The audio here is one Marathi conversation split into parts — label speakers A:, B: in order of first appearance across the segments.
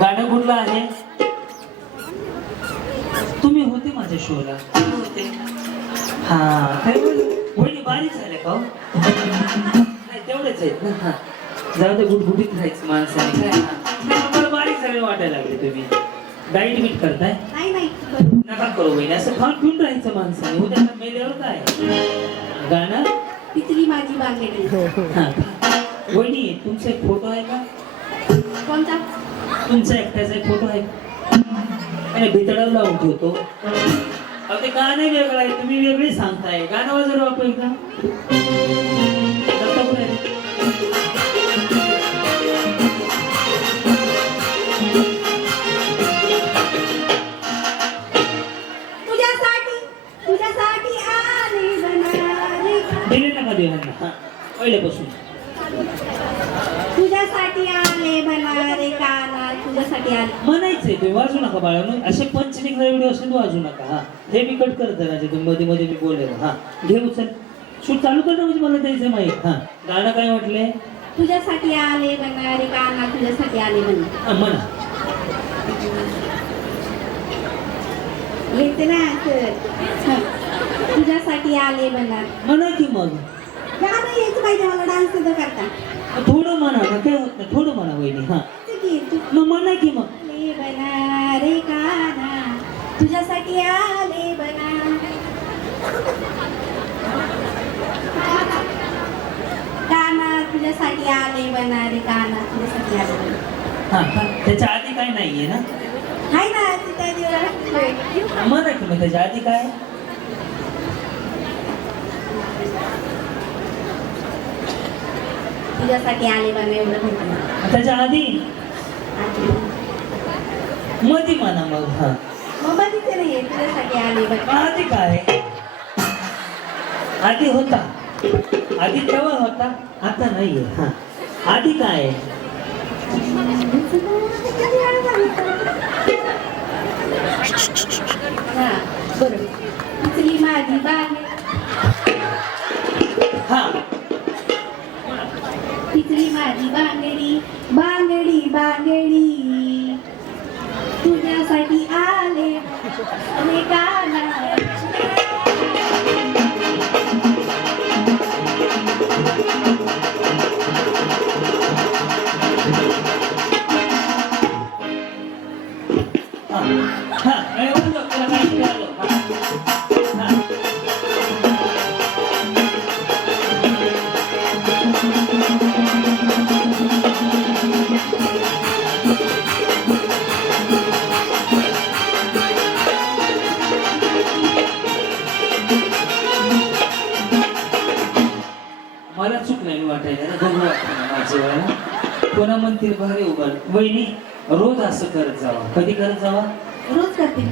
A: गाणं कुठलं आहे. तुम्ही होते माझ्या शोला. होते हा काय बोल? बारीक झाले का हो? तेवढेच आहेत ना हा. जाऊ ते गुटगुटीत राहायचं माणसाने. काय बारीक झाले वाटायला लागले तुम्ही. डाईट बीट करताय? नका करू होईल असं खाऊन पिऊन राहायचं माणसाने. उद्या मेल्यावर काय? गाणं?
B: तिथली माझी
A: बागेली वहिनी तुमचा फोटो आहे का?
B: कोणता?
A: तुमचा एकट्याचा एक फोटो आहे. आणि भितडावर लावून ठेवतो. अहो ते गाणं वेगळं आहे. तुम्ही वेगळे सांगताय. गाणं वाजर बापू एकदा. दत्ता कुठे आहे?
B: तुझ्यासाठी तुझ्यासाठी आले बनारे
A: दिले नका देवांना हा पहिल्यापासून
B: तुझ्यासाठी आले बनारे काना आले.
A: म्हणायचंय ते वाजू नका बाळा. असे पंचनिक व्हिडिओ असेल वाजू नका. हा. हे मी कट करत तुम्ही मध्ये मध्ये मी बोलले. हा. घे उचल शूट चालू कर ना म्हणजे मला द्यायचं माहीत. हा. गाणं काय म्हटलंय
B: तुझ्यासाठी आले बनारे काना तुझ्यासाठी आले
A: हा, म्हणा.
B: येते ना. तुझ्यासाठी आले बना
A: म्हणा की मग.
B: गाणं यायचं पाहिजे मला डान्स सुद्धा करता.
A: थोडं म्हणा काय होत नाही. थोडं म्हणा वहिनी. हा. मग म्हणा की मग?
B: आले बनारे काना तुझ्यासाठी आले बना. काना तुझ्यासाठी आले बनारे काना तुझ्यासाठी आले बना.
A: हा हा. त्याच्या आधी काय नाहीये ना?
B: हाय ना ते त्या दिवस
A: म्हणा की मग त्याच्या आधी काय?
B: तुझ्यासाठी आले बना एवढं म्हणतो
A: त्याच्या आधी? मध्ये म्हणा मग हा.
B: मग तुझ्यासाठी आले
A: आधी काय? आधी होता. आधी केव्हा होता? आता नाहीये हा. आधी काय?
B: हा बरोबर तिथली माझी बाग
A: हा.
B: तिथली माझी बांगडी
A: मला चूक नाही वाटायला. ना दोन वाटायला माझ्या कोणा म्हणतील भारी उभार वहिनी रोज असं करत जावा. कधी करत जावा?
B: रोज करते.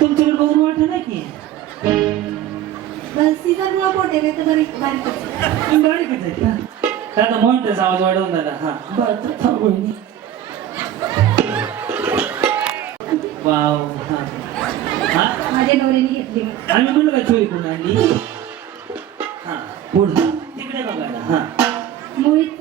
A: तुमच्याकडे बघून वाटत ना की?
B: बस सीझन मुळे पोटे नाही तर बारीक.
A: तुम्ही आहेत का? दादा म्हणतेच आवाज वाढवून दादा हा. बरं तर वाव हा. हा?
B: माझ्या नवऱ्याने घेतली.
A: आम्ही म्हणलं का चोरी करून आणली? हा. पुढं. तिकडे बघा ना हा.
B: मुळीच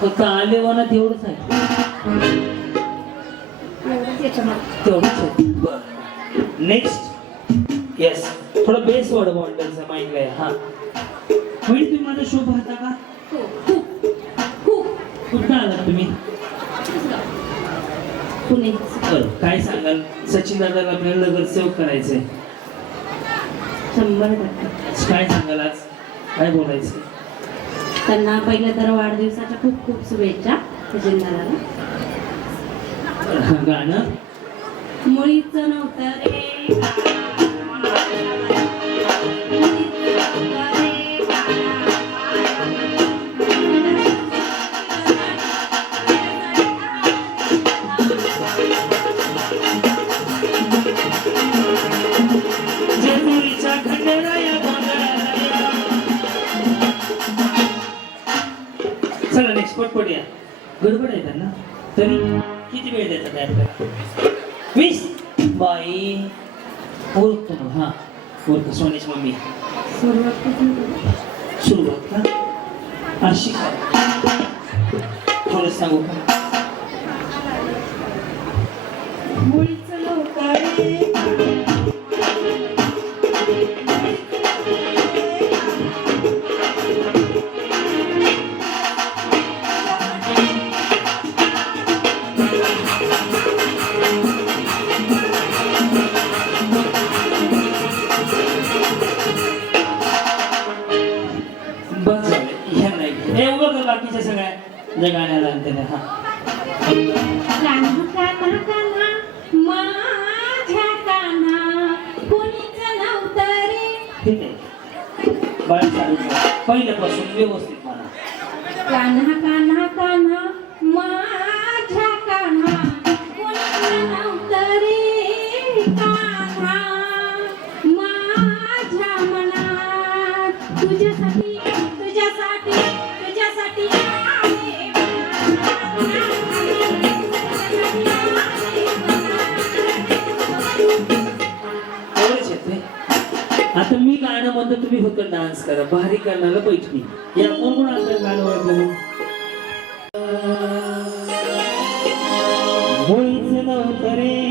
A: फक्त आले वाना तेवढंच आहे.
B: एवढंच मला.
A: तेवढंच आहे. नेक्स्ट येस थोडं बेस वर्ड मॉडेलचा माइंड आहे हा. म्हणजे तुम्ही माझा शो पाहता का? कुठं आलात तुम्ही?
B: पुणे
A: बरं. काय सांगाल? सचिन दादाला आपल्याला नगरसेवक करायचंय.
B: शंभर टक्के.
A: काय सांगाल आज? काय बोलायचं?
B: त्यांना पहिलं तर वाढदिवसाच्या खूप खूप शुभेच्छा
A: गाणं?
B: मुळीच नव्हतं रे.
A: पटपट या गडबड आहे त्यांना तरी किती वेळ देतात तयार करायला वीस बाई ओळखतो ना हा ओळखतो सोनेश मम्मी
B: सुरुवात
A: का अशी थोडं सांगू का
B: कान्हा कुणीच नव्हतं रे
A: ठीक आहे. बाळ चालू ठेवा. पहिल्यापासून व्यवस्थित म्हणा.
B: कान्हा कान्हा कान्हा.
A: फक्त भारी करणारा पैठणी. या कोण कोण आता गाणं ओळखलं मग? नव्हतं रे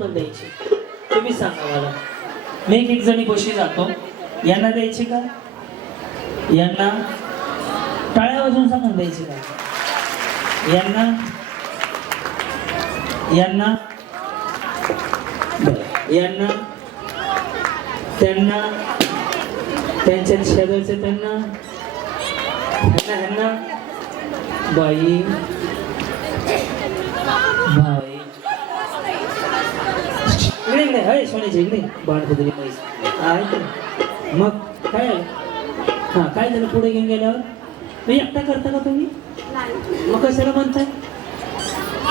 A: पैठणी कोणाला द्यायची. तुम्ही सांगा मला. मी एक एक जणी बशी जातो. यांना द्यायची का? यांना टाळ्या वाजून सांगून द्यायची का? यांना यांना बरं. यांना त्यांना त्यांच्या शेजारचे त्यांना ह्यांना ह्यांना बाई. हय सोन्याची इकडे बाणपदरी म्हैस. आहे? मग काय? हा काय झालं पुढे घेऊन गेल्यावर? एकटा करता का तुम्ही? मग कशाला म्हणताय?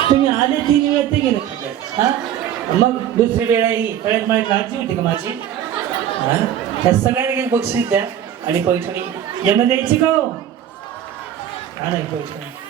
A: तुम्ही आले तीन वेळ ते गेले. हा? मग दुसरी वेळ आहे ही. कळ्यात माझी आजी होती का माझी? हा? ह्या सगळ्यांना एक बक्षीस द्या आणि पैठणी. यांना द्यायची का हो? हा नाही पैठणी.